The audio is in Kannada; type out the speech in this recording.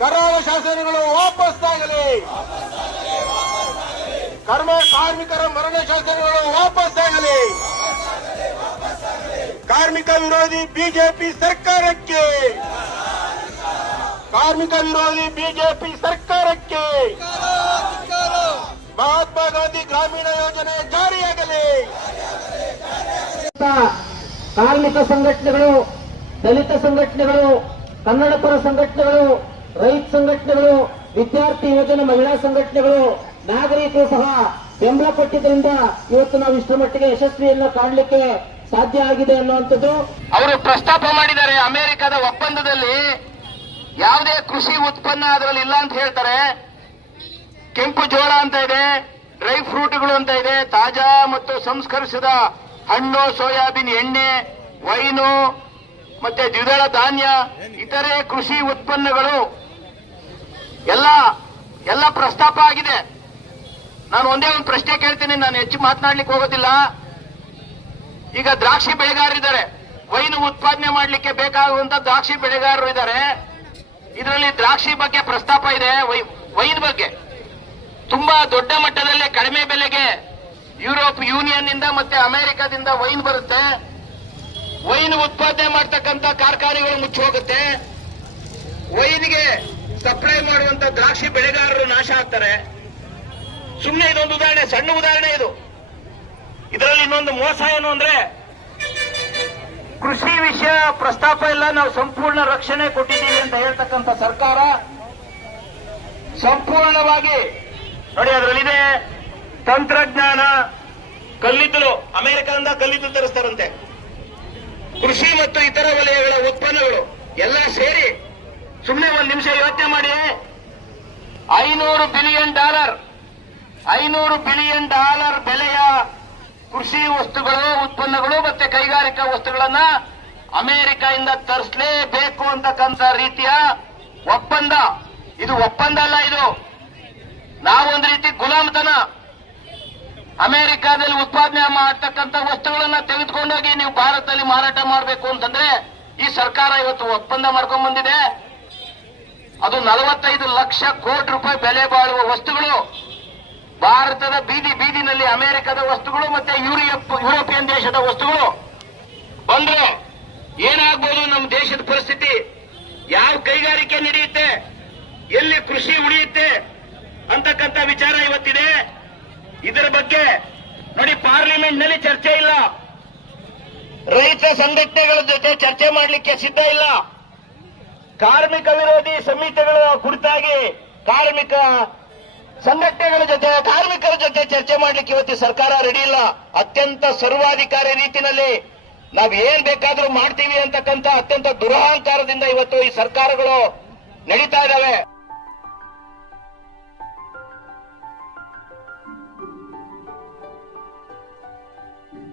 ಕರಾಳ ಶಾಸನಗಳು ವಾಪಸ್ಸಾಗಲಿ. ಕಾರ್ಮಿಕರ ಮರಣ ಶಾಸನಗಳು ವಾಪಸ್ಸಾಗಲಿ. ಕಾರ್ಮಿಕ ವಿರೋಧಿ ಬಿಜೆಪಿ ಸರ್ಕಾರಕ್ಕೆ, ಕಾರ್ಮಿಕ ವಿರೋಧಿ ಬಿಜೆಪಿ ಸರ್ಕಾರಕ್ಕೆ ಮಹಾತ್ಮ ಗಾಂಧಿ ಗ್ರಾಮೀಣ ಯೋಜನೆ ಜಾರಿಯಾಗಲಿ. ಕಾರ್ಮಿಕ ಸಂಘಟನೆಗಳು, ದಲಿತ ಸಂಘಟನೆಗಳು, ಕನ್ನಡಪರ ಸಂಘಟನೆಗಳು, ರೈತ ಸಂಘಟನೆಗಳು, ವಿದ್ಯಾರ್ಥಿ ಯುವಜನ ಮಹಿಳಾ ಸಂಘಟನೆಗಳು, ನಾಗರಿಕರು ಸಹ ಬೆಂಬಲ ಕೊಟ್ಟಿದ್ದರಿಂದ ಇವತ್ತು ನಾವು ಇಷ್ಟರ ಮಟ್ಟಿಗೆ ಯಶಸ್ವಿಯನ್ನು ಕಾಣಲಿಕ್ಕೆ ಸಾಧ್ಯ ಆಗಿದೆ ಅನ್ನುವಂಥದ್ದು ಅವರು ಪ್ರಸ್ತಾಪ ಮಾಡಿದ್ದಾರೆ. ಅಮೆರಿಕದ ಒಪ್ಪಂದದಲ್ಲಿ ಯಾವುದೇ ಕೃಷಿ ಉತ್ಪನ್ನ ಅದರಲ್ಲಿ ಇಲ್ಲ ಅಂತ ಹೇಳ್ತಾರೆ. ಕೆಂಪು ಜೋಳ ಅಂತ ಇದೆ, ಡ್ರೈ ಫ್ರೂಟ್ಗಳು ಅಂತ ಇದೆ, ತಾಜಾ ಮತ್ತು ಸಂಸ್ಕರಿಸಿದ ಹಣ್ಣು, ಸೋಯಾಬೀನ್ ಎಣ್ಣೆ, ವೈನು ಮತ್ತೆ ದ್ವಿದಳ ಧಾನ್ಯ, ಇತರೆ ಕೃಷಿ ಉತ್ಪನ್ನಗಳು ಎಲ್ಲ ಪ್ರಸ್ತಾಪ ಆಗಿದೆ. ನಾನು ಒಂದೇ ಒಂದು ಪ್ರಶ್ನೆ ಕೇಳ್ತೀನಿ, ನಾನು ಹೆಚ್ಚು ಮಾತನಾಡ್ಲಿಕ್ಕೆ ಹೋಗೋದಿಲ್ಲ. ಈಗ ದ್ರಾಕ್ಷಿ ಬೆಳೆಗಾರರಿದ್ದಾರೆ, ವೈನು ಉತ್ಪಾದನೆ ಮಾಡಲಿಕ್ಕೆ ಬೇಕಾಗುವಂತ ದ್ರಾಕ್ಷಿ ಬೆಳೆಗಾರರು ಇದ್ದಾರೆ. ಇದರಲ್ಲಿ ದ್ರಾಕ್ಷಿ ಬಗ್ಗೆ ಪ್ರಸ್ತಾಪ ಇದೆ, ವೈನ್ ಬಗ್ಗೆ ತುಂಬಾ ದೊಡ್ಡ ಮಟ್ಟದಲ್ಲೇ ಕಡಿಮೆ ಬೆಲೆಗೆ ಯುರೋಪ್ ಯೂನಿಯನ್ ಇಂದ ಮತ್ತೆ ಅಮೆರಿಕದಿಂದ ವೈನ್ ಬರುತ್ತೆ. ವೈನ್ ಉತ್ಪಾದನೆ ಮಾಡತಕ್ಕಂತ ಕಾರ್ಖಾನೆಗಳು ಮುಚ್ಚಿ ಹೋಗುತ್ತೆ. ವೈನ್ಗೆ ಸಪ್ಲೈ ಮಾಡುವಂತ ದ್ರಾಕ್ಷಿ ಬೆಳೆಗಾರರು ನಾಶ ಆಗ್ತಾರೆ. ಸುಮ್ಮನೆ ಇದೊಂದು ಉದಾಹರಣೆ, ಸಣ್ಣ ಉದಾಹರಣೆ ಇದು. ಇದರಲ್ಲಿ ಇನ್ನೊಂದು ಮೋಸ ಏನು ಅಂದ್ರೆ, ಕೃಷಿ ವಿಷಯ ಪ್ರಸ್ತಾಪ ಇಲ್ಲ, ನಾವು ಸಂಪೂರ್ಣ ರಕ್ಷಣೆ ಕೊಟ್ಟಿದ್ದೀವಿ ಅಂತ ಹೇಳ್ತಕ್ಕಂಥ ಸರ್ಕಾರ ಸಂಪೂರ್ಣವಾಗಿ ನೋಡಿ ಅದರಲ್ಲಿದೆ ತಂತ್ರಜ್ಞಾನ, ಕಲ್ಲಿದ್ದಲು, ಅಮೆರಿಕದಿಂದ ಕಲ್ಲಿದ್ದಲು ತರಿಸ್ತಾರಂತೆ, ಕೃಷಿ ಮತ್ತು ಇತರ ವಲಯಗಳ ಉತ್ಪನ್ನಗಳು ಎಲ್ಲ ಸೇರಿ ಸುಮ್ಮನೆ ಒಂದು ನಿಮಿಷ ಯೋಚನೆ ಮಾಡಿ, $500 ಬಿಲಿಯನ್ ಬೆಲೆಯ ಕೃಷಿ ವಸ್ತುಗಳು, ಉತ್ಪನ್ನಗಳು ಮತ್ತೆ ಕೈಗಾರಿಕಾ ವಸ್ತುಗಳನ್ನ ಅಮೆರಿಕದಿಂದ ತರಿಸಲೇಬೇಕು ಅಂತಕ್ಕಂಥ ರೀತಿಯ ಒಪ್ಪಂದ. ಇದು ಒಪ್ಪಂದ ಅಲ್ಲ, ಇದು ನಾವೊಂದು ರೀತಿ ಗುಲಾಮತನ. ಅಮೆರಿಕದಲ್ಲಿ ಉತ್ಪಾದನೆ ಮಾಡತಕ್ಕಂಥ ವಸ್ತುಗಳನ್ನ ತೆಗೆದುಕೊಂಡೋಗಿ ನೀವು ಭಾರತದಲ್ಲಿ ಮಾರಾಟ ಮಾಡಬೇಕು ಅಂತಂದ್ರೆ ಈ ಸರ್ಕಾರ ಇವತ್ತು ಒಪ್ಪಂದ ಮಾಡ್ಕೊಂಡ್ ಬಂದಿದೆ. ಅದು 45 ಲಕ್ಷ ಕೋಟಿ ರೂಪಾಯಿ ಬೆಲೆ ಬಾಳುವ ವಸ್ತುಗಳು ಭಾರತದ ಬೀದಿನಲ್ಲಿ ಅಮೆರಿಕದ ವಸ್ತುಗಳು ಮತ್ತೆ ಯುರೋಪಿಯನ್ ದೇಶದ ವಸ್ತುಗಳು ಬಂದ್ರೆ ಏನಾಗ್ಬೋದು ನಮ್ಮ ದೇಶದ ಪರಿಸ್ಥಿತಿ, ಯಾವ ಕೈಗಾರಿಕೆ ನಡೆಯುತ್ತೆ, ಎಲ್ಲಿ ಕೃಷಿ ಉಳಿಯುತ್ತೆ ಅಂತಕ್ಕಂಥ ವಿಚಾರ ಇವತ್ತಿದೆ. ಇದರ ಬಗ್ಗೆ ನೋಡಿ, ಪಾರ್ಲಿಮೆಂಟ್ ನಲ್ಲಿ ಚರ್ಚೆ ಇಲ್ಲ, ರೈತ ಸಂಘಟನೆಗಳ ಜೊತೆ ಚರ್ಚೆ ಮಾಡಲಿಕ್ಕೆ ಸಿದ್ಧ ಇಲ್ಲ, ಕಾರ್ಮಿಕ ವಿರೋಧಿ ಸಮಿತಿಗಳ ಕುರಿತಾಗಿ ಕಾರ್ಮಿಕ ಸಂಘಟನೆಗಳ ಜೊತೆ, ಕಾರ್ಮಿಕರ ಜೊತೆ ಚರ್ಚೆ ಮಾಡಲಿಕ್ಕೆ ಇವತ್ತು ಸರ್ಕಾರ ರೆಡಿ ಇಲ್ಲ. ಅತ್ಯಂತ ಸರ್ವಾಧಿಕಾರಿ ರೀತಿಯಲ್ಲಿ ನಾವು ಏನ್ ಬೇಕಾದ್ರೂ ಮಾಡ್ತೀವಿ ಅಂತಕ್ಕಂಥ ಅತ್ಯಂತ ದುರಹಂಕಾರದಿಂದ ಇವತ್ತು ಈ ಸರ್ಕಾರಗಳು ನಡೀತಾ ಇದ್ದಾವೆ.